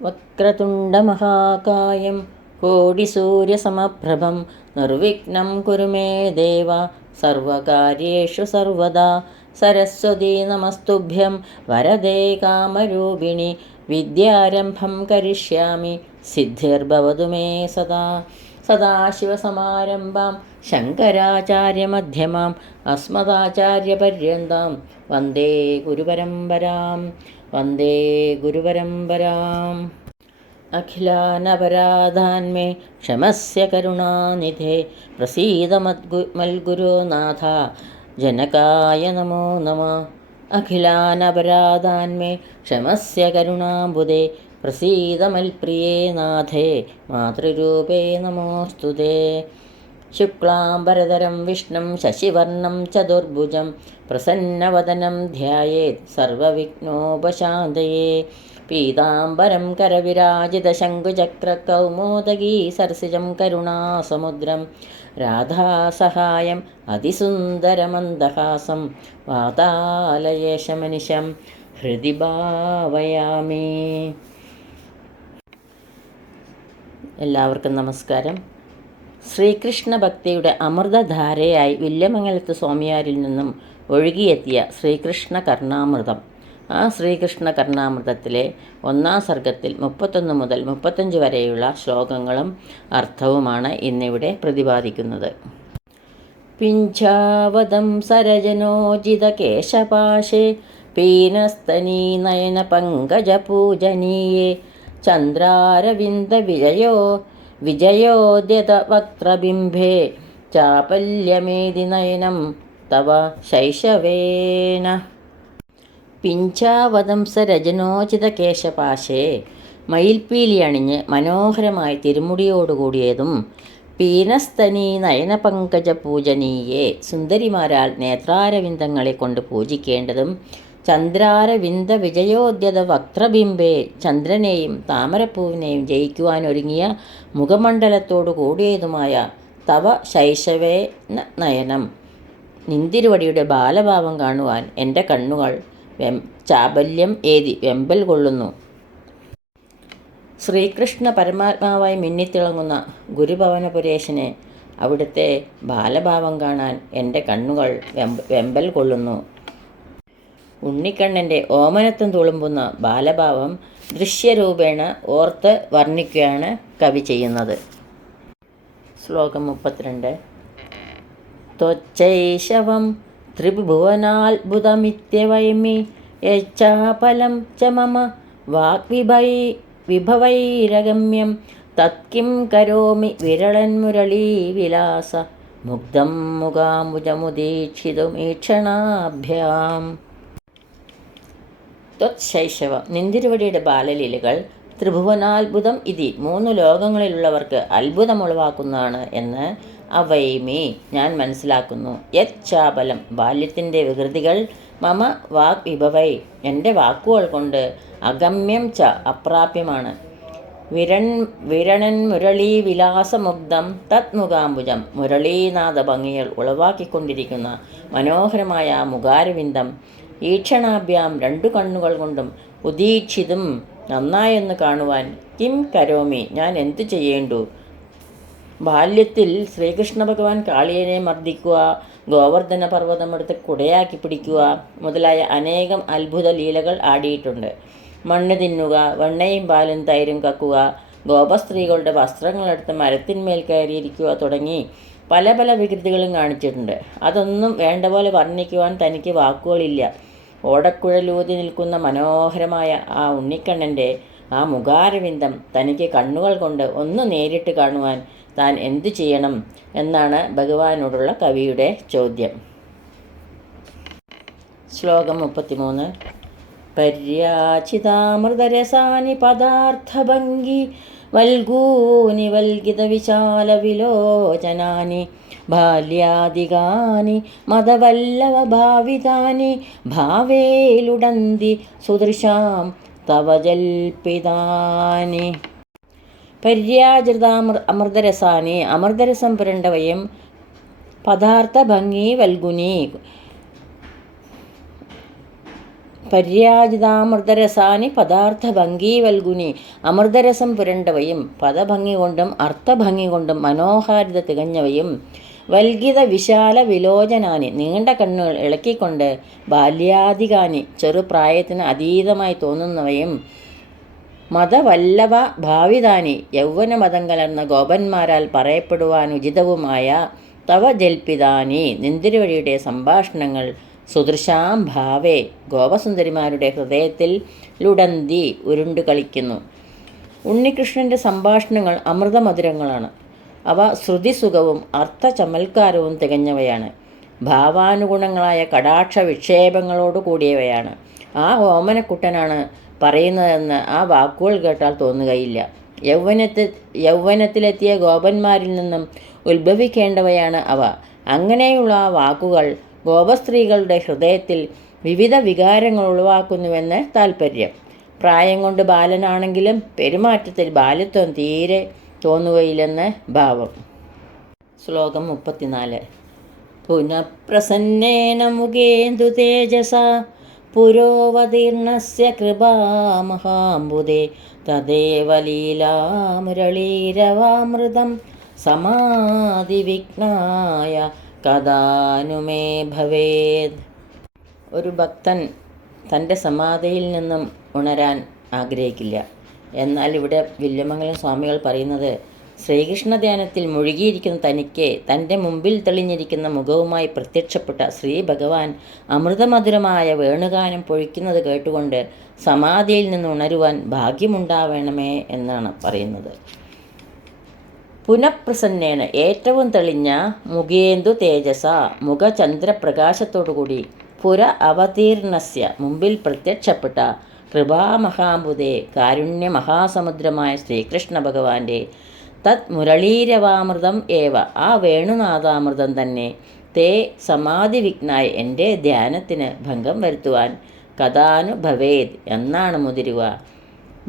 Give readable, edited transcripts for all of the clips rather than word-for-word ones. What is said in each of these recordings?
വക്രതുണ്ടമഹാകായം കോടിസൂര്യസമപ്രഭം നിർവിഘ്നം കുരു മേ ദേവ സർവകാര്യേഷു സർവദാ. സരസ്വതീ നമസ്തുഭ്യം വരദേ കാമരൂപിണി വിദ്യാരംഭം കരിഷ്യാമി സിദ്ധിർഭവതു മേ സദാ. സദാശിവസമാരംഭാം ശങ്കരാചാര്യമധ്യമാം അസ്മദാചാര്യപര്യന്താം വന്ദേ ഗുരുപരമ്പരാം വന്ദേ ഗുരുപരമ്പരാം. അഖിലാനപരാധാന്മേ ക്ഷമസ്യ കരുണാനിധേ പ്രസീദ മൽഗുരുനാഥ ജനകായ നമോ നമഃ. അഖിലാനപരാധാന്മേ ക്ഷമസ്യ കരുണാംബുദേ പ്രസീദ മൽപ്രിയേ നാഥേ മാതൃരൂപേ നമോസ്തുതേ. ശുക്ലാംബരധരം വിഷ്ണും ശശിവർണം ചതുർഭുജം പ്രസന്നവദനം ധ്യായേത് സർവവിഘ്നോപശാന്തയേ. പീതാംബരം കരവിരാജിതശംഖുചക്രകൗമോദഗീ സരസിജം കരുണാസമുദ്രം രാധാസഹായം അതിസുന്ദരമന്ദഹാസം വാതാലയേശമനിശം ഹൃദി ഭാവയാമി. എല്ലാവർക്കും നമസ്കാരം. ശ്രീകൃഷ്ണ ഭക്തിയുടെ അമൃതധാരയായി വില്യമംഗലത്ത് സ്വാമിയാരിൽ നിന്നും ഒഴുകിയെത്തിയ ശ്രീകൃഷ്ണ കർണാമൃതം. ആ ശ്രീകൃഷ്ണ കർണാമൃതത്തിലെ 1-ാം സർഗത്തിൽ 31 മുതൽ 35 വരെയുള്ള ശ്ലോകങ്ങളും അർത്ഥവുമാണ് ഇന്നിവിടെ പ്രതിപാദിക്കുന്നത്. പിഞ്ചാവതം സരജനോജിത കേശപാശേ പീനസ്തനീ നയന പങ്കജപൂജനീയേ ചന്ദ്രാരവിന്ദ വിജയോദ്യത വക്ത്രബിംബേ ചാപല്യമേതി നയനം തവ ശൈശവേന. പിഞ്ചാവതംസ രജനോചിത കേശപാശേ മയിൽപ്പീലി അണിഞ്ഞ് മനോഹരമായി തിരുമുടിയോടുകൂടിയതും പീനസ്തനീ നയനപങ്കജ പൂജനീയേ സുന്ദരിമാരാൽ നേത്രാരവിന്ദങ്ങളെ കൊണ്ട് പൂജിക്കേണ്ടതും ചന്ദ്രാരവിന്ദ വിജയോദ്യത വക്ത്രബിംബേ ചന്ദ്രനെയും താമരപ്പൂവിനെയും ജയിക്കുവാനൊരുങ്ങിയ മുഖമണ്ഡലത്തോടു കൂടിയതുമായ തവ ശൈശവേ നയനം നിന്തിരുവടിയുടെ ബാലഭാവം കാണുവാൻ എൻ്റെ കണ്ണുകൾ ചാബല്യം ഏതി വെമ്പൽ കൊള്ളുന്നു. ശ്രീകൃഷ്ണ പരമാത്മാവായി മിന്നിത്തിളങ്ങുന്ന ഗുരുഭവനപുരേശനെ അവിടുത്തെ ബാലഭാവം കാണാൻ എൻ്റെ കണ്ണുകൾ വെമ്പൽ കൊള്ളുന്നു. ഉണ്ണിക്കണ്ണൻ്റെ ഓമനത്വം തുളുമ്പുന്ന ബാലഭാവം ദൃശ്യരൂപേണ ഓർത്ത് വർണ്ണിക്കുകയാണ് കവി ചെയ്യുന്നത്. ശ്ലോകം 32. ത്വച്ചൈശവം ത്രിഭുവനാത്ഭുതമിത്യവൈമി യച്ഛാപലം ച മമ വാഗ്വിഭവൈരഗമ്യം തത്കിം കരോമി വിരളന്മുരളീവിലാസ മുഗ്ധം മുഖാംബുജമുദീക്ഷിതുമീക്ഷണാഭ്യാം. ത്വത്ശൈശവം നിന്തിരുവടിയുടെ ബാലലീലകൾ ത്രിഭുവനാത്ഭുതം ഇതി 3 ലോകങ്ങളിലുള്ളവർക്ക് അത്ഭുതമുളവാക്കുന്നതാണ് എന്ന് അവൈമി ഞാൻ മനസ്സിലാക്കുന്നു. യച്ഛാബലം ബാല്യത്തിൻ്റെ വികൃതികൾ മമ വാഗ് വിഭവൈ എൻ്റെ വാക്കുകൾ കൊണ്ട് അഗമ്യം ച അപ്രാപ്യമാണ്. വിരണൻ മുരളീ വിലാസമുഗ്ധം തത് മുഖാംബുജം മുരളീനാഥ ഭംഗികൾ ഉളവാക്കിക്കൊണ്ടിരിക്കുന്ന മനോഹരമായ മുഖാരവിന്ദം ഈക്ഷണാഭ്യാം 2 കണ്ണുകൾ കൊണ്ടും ഉദീക്ഷിതും നന്നായൊന്ന് കാണുവാൻ കിം കരോമി ഞാൻ എന്തു ചെയ്യേണ്ടു. ബാല്യത്തിൽ ശ്രീകൃഷ്ണ ഭഗവാൻ കാളിയനെ മർദ്ദിക്കുക, ഗോവർദ്ധന പർവ്വതമെടുത്ത് കുടയാക്കി പിടിക്കുക മുതലായ അനേകം അത്ഭുത ലീലകൾ ആടിയിട്ടുണ്ട്. മണ്ണ് തിന്നുക, വെണ്ണയും പാലും തൈരും കക്കുക, ഗോപസ്ത്രീകളുടെ വസ്ത്രങ്ങളെടുത്ത് മരത്തിന്മേൽ കയറിയിരിക്കുക തുടങ്ങി പല പല വികൃതികളും കാണിച്ചിട്ടുണ്ട്. അതൊന്നും വേണ്ട പോലെ വർണ്ണിക്കുവാൻ തനിക്ക് വാക്കുകളില്ല. ഓടക്കുഴലൂതി നിൽക്കുന്ന മനോഹരമായ ആ ഉണ്ണിക്കണ്ണൻ്റെ ആ മുഖാരവിന്ദം തനിക്ക് കണ്ണുകൾ കൊണ്ട് ഒന്ന് നേരിട്ട് കാണുവാൻ താൻ എന്തു ചെയ്യണം എന്നാണ് ഭഗവാനോടുള്ള കവിയുടെ ചോദ്യം. ശ്ലോകം 33. പര്യാചിതാമൃതരസാനി പദാർത്ഥഭംഗി വൽഗൂനി വൽഗിത വിശാല വിലോചനാനി ബാല്യാദികാനി മദവല്ലവ ഭാവിതാനി ഭാവേലുടന്തി സുദൃശാം തവ ജൽപിതാനി. അമൃതരസാനി അമൃതരസം പുരണ്ടവയും പദാർത്ഥഭംഗി വൽഗുനി പര്യാജിതാമൃതരസാനി പദാർത്ഥഭംഗീവൽഗുനി. അമൃതരസം പുരണ്ടവയും പദഭംഗി കൊണ്ടും അർത്ഥഭംഗി കൊണ്ടും മനോഹാരിത തികഞ്ഞവയും വൽഗിത വിശാല വിലോചനാനി നീണ്ട കണ്ണുകൾ ഇളക്കിക്കൊണ്ട് ബാല്യാധികാനി ചെറുപ്രായത്തിന് അതീതമായി തോന്നുന്നവയും മതവല്ലഭ ഭാവിതാനി യൗവനമതം കലർന്ന ഗോപന്മാരാൽ പറയപ്പെടുവാനുചിതവുമായ തവ ജൽപിതാനി നിന്തിരുവഴിയുടെ സംഭാഷണങ്ങൾ സുദൃശാം ഭാവേ ഗോപസുന്ദരിമാരുടെ ഹൃദയത്തിൽ ലുടന്തി ഉരുണ്ടു കളിക്കുന്നു. ഉണ്ണികൃഷ്ണൻ്റെ സംഭാഷണങ്ങൾ അമൃതമധുരങ്ങളാണ്. അവ ശ്രുതിസുഖവും അർത്ഥചമൽക്കാരവും തികഞ്ഞവയാണ്. ഭാവാനുഗുണങ്ങളായ കടാക്ഷ വിക്ഷേപങ്ങളോട് കൂടിയവയാണ്. ആ ഓമനക്കുട്ടനാണ് പറയുന്നതെന്ന് ആ വാക്കുകൾ കേട്ടാൽ തോന്നുകയില്ല. യൗവനത്തിലെത്തിയ ഗോപന്മാരിൽ നിന്നും ഉത്ഭവിക്കേണ്ടവയാണ് അവ. അങ്ങനെയുള്ള ആ വാക്കുകൾ ഗോപസ്ത്രീകളുടെ ഹൃദയത്തിൽ വിവിധ വികാരങ്ങൾ ഉളവാക്കുന്നുവെന്ന് താൽപ്പര്യം. പ്രായം കൊണ്ട് ബാലനാണെങ്കിലും പെരുമാറ്റത്തിൽ ബാല്യത്വം തീരെ തോന്നുകയില്ലെന്ന് ഭാവം. ശ്ലോകം 34. പുനഃപ്രസന്നേന മുഖേന്ദു തേജസ പുരോവതീർണസ്യ കൃപാമഹാംബുദേ തദേവ ലീലാമുരളീരവാമൃതം സമാധിവിഘ്നായ കഥാനുമേ ഭവേത്. ഒരു ഭക്തൻ തൻ്റെ സമാധിയിൽ നിന്നും ഉണരാൻ ആഗ്രഹിക്കില്ല. എന്നാൽ ഇവിടെ വില്യമംഗലം സ്വാമികൾ പറയുന്നത്, ശ്രീകൃഷ്ണ ധ്യാനത്തിൽ മുഴുകിയിരിക്കുന്ന തനിക്ക് തൻ്റെ മുമ്പിൽ തെളിഞ്ഞിരിക്കുന്ന മുഖവുമായി പ്രത്യക്ഷപ്പെട്ട ശ്രീ ഭഗവാൻ അമൃതമധുരമായ വേണുഗാനം പൊഴിക്കുന്നത് കേട്ടുകൊണ്ട് സമാധിയിൽ നിന്ന് ഉണരുവാൻ ഭാഗ്യമുണ്ടാവണമേ എന്നാണ് പറയുന്നത്. പുനഃപ്രസന്നേന ഏറ്റവും തെളിഞ്ഞ മുഖേന്ദു തേജസ മുഖചന്ദ്രപ്രകാശത്തോടുകൂടി പുര അവതീർണസ്യ മുമ്പിൽ പ്രത്യക്ഷപ്പെട്ട കൃപാമഹാംബുദേ കാരുണ്യമഹാസമുദ്രമായ ശ്രീകൃഷ്ണ ഭഗവാന്റെ തത് മുരളീരവാമൃതം ഏവ ആ വേണുനാഥാമൃതം തന്നെ തേ സമാധിവിഘ്നായി എൻ്റെ ധ്യാനത്തിന് ഭംഗം വരുത്തുവാൻ കഥാനുഭവേത് എന്നാണ് മുതിരുക.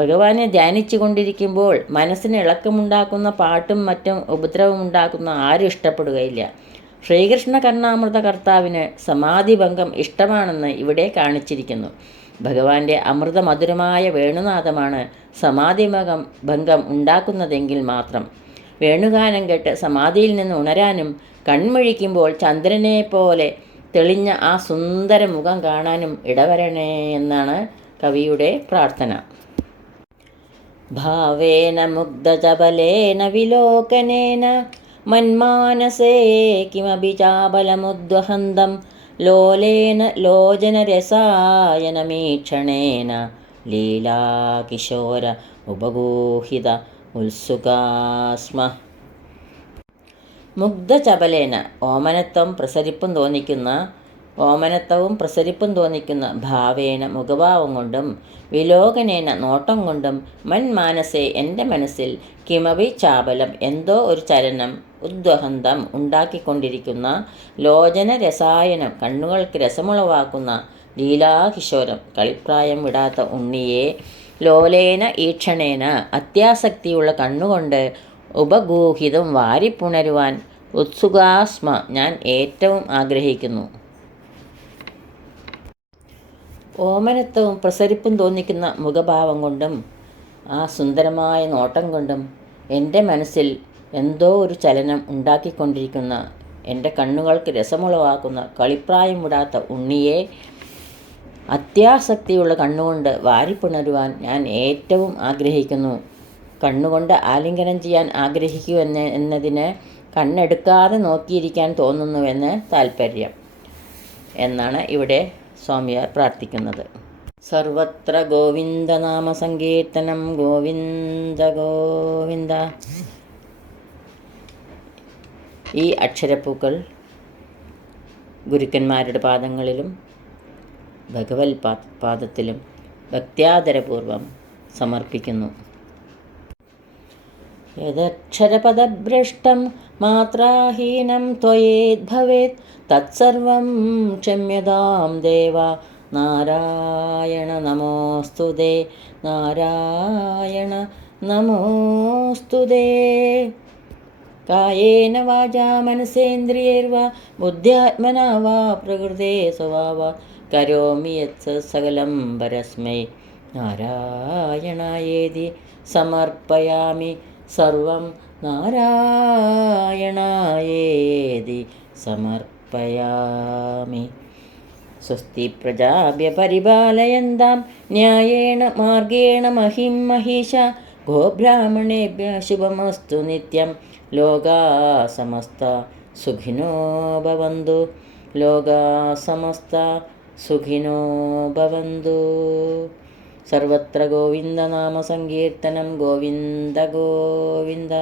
ഭഗവാനെ ധ്യാനിച്ചു കൊണ്ടിരിക്കുമ്പോൾ മനസ്സിന് ഇളക്കമുണ്ടാക്കുന്ന പാട്ടും മറ്റും ഉപദ്രവമുണ്ടാക്കുന്ന ആരും ഇഷ്ടപ്പെടുകയില്ല. ശ്രീകൃഷ്ണ കർണാമൃത കർത്താവിന് സമാധിഭംഗം ഇഷ്ടമാണെന്ന് ഇവിടെ കാണിച്ചിരിക്കുന്നു. ഭഗവാന്റെ അമൃതമധുരമായ വേണുനാഥമാണ് ഭംഗം ഉണ്ടാക്കുന്നതെങ്കിൽ മാത്രം വേണുഗാനം കേട്ട് സമാധിയിൽ നിന്ന് ഉണരാനും കൺമിഴിക്കുമ്പോൾ ചന്ദ്രനെ പോലെ തെളിഞ്ഞ ആ സുന്ദര മുഖം കാണാനും ഇടവരണേ എന്നാണ് കവിയുടെ പ്രാർത്ഥന. ഭാവേന മുഗ്ധചപലേന വിലോകനേന മന്മാനസേ കിമപി ചാബലമുദ്വഹന്തം ലോലേന ലോചനരസായനമീക്ഷണേന ലീലാകിശോര ഉപഗൂഹിത ഉത്സുകാസ്മ. മുഗ്ധചപലേന ഓമനത്വവും പ്രസരിപ്പും തോന്നിക്കുന്ന ഭാവേന മുഖഭാവം കൊണ്ടും വിലോകനേന നോട്ടം കൊണ്ടും മന്മാനസേ എൻ്റെ മനസ്സിൽ കിമപി ചാപലം എന്തോ ഒരു ചലനം ഉദ്വഹന്തം ഉണ്ടാക്കിക്കൊണ്ടിരിക്കുന്ന ലോചന രസായനം കണ്ണുകൾക്ക് രസമുളവാക്കുന്ന ലീലാകിശോരം കളിപ്രായം വിടാത്ത ഉണ്ണിയെ ലോലേന ഈക്ഷണേന അത്യാസക്തിയുള്ള കണ്ണുകൊണ്ട് ഉപഗൂഹിതം വാരിപ്പുണരുവാൻ ഉത്സുകാസ്മ ഞാൻ ഏറ്റവും ആഗ്രഹിക്കുന്നു. ഓമനത്വവും പ്രസരിപ്പും തോന്നിക്കുന്ന മുഖഭാവം കൊണ്ടും ആ സുന്ദരമായ നോട്ടം കൊണ്ടും എൻ്റെ മനസ്സിൽ എന്തോ ഒരു ചലനം ഉണ്ടാക്കിക്കൊണ്ടിരിക്കുന്ന എൻ്റെ കണ്ണുകൾക്ക് രസമുളവാക്കുന്ന കളിപ്രായം വിടാത്ത ഉണ്ണിയെ അത്യാസക്തിയുള്ള കണ്ണുകൊണ്ട് വാരിപ്പുണരുവാൻ ഞാൻ ഏറ്റവും ആഗ്രഹിക്കുന്നു. കണ്ണുകൊണ്ട് ആലിംഗനം ചെയ്യാൻ ആഗ്രഹിക്കൂ എന്നതിന് കണ്ണെടുക്കാതെ നോക്കിയിരിക്കാൻ തോന്നുന്നുവെന്ന് താൽപ്പര്യം എന്നാണ് ഇവിടെ സ്വാമിയാർ പ്രാർത്ഥിക്കുന്നത്. സർവത്ര ഗോവിന്ദനാമ സങ്കീർത്തനം ഗോവിന്ദ ഗോവിന്ദ. ഈ അക്ഷരപ്പൂക്കൾ ഗുരുക്കന്മാരുടെ പാദങ്ങളിലും ഭഗവത് പാദത്തിലും ഭക്ത്യാദരപൂർവം സമർപ്പിക്കുന്നു. യദക്ഷരപദഭ്രഷ്ടം മാത്രാഹീനം ത്വയേദ്ഭവേത് തത്സർവം ക്ഷമ്യതാം ദേവ നാരായണ നമോസ്തുതേ നാരായണ നമോസ്തുതേ. കായേന വാചാ മനസേന്ദ്രിയൈർവാ ബുദ്ധ്യാത്മനാ വാ പ്രകൃതേ സ്വഭാവാത് കരോമി യത് സകലം പരസ്മൈ നാരായണായേതി സമർപ്പയാമി സർവം നാരായണായേതി സമർപ്പയാമി. സ്വസ്തി പ്രജാഭ്യ പരിപാലയന്താം ന്യായേണ മാർഗേണ മഹിം മഹീഷ. ഗോബ്രാഹ്മണേഭ്യ ശുഭമസ്തു നിത്യം. ലോകാ സമസ്ത സുഖിനോ ഭവന്തു. ലോകാ സമസ്ത സുഖിനോ ഭവന്തു. സർവത്ര ഗോവിന്ദനാമ സങ്കീർത്തനം. ഗോവിന്ദ ഗോവിന്ദ.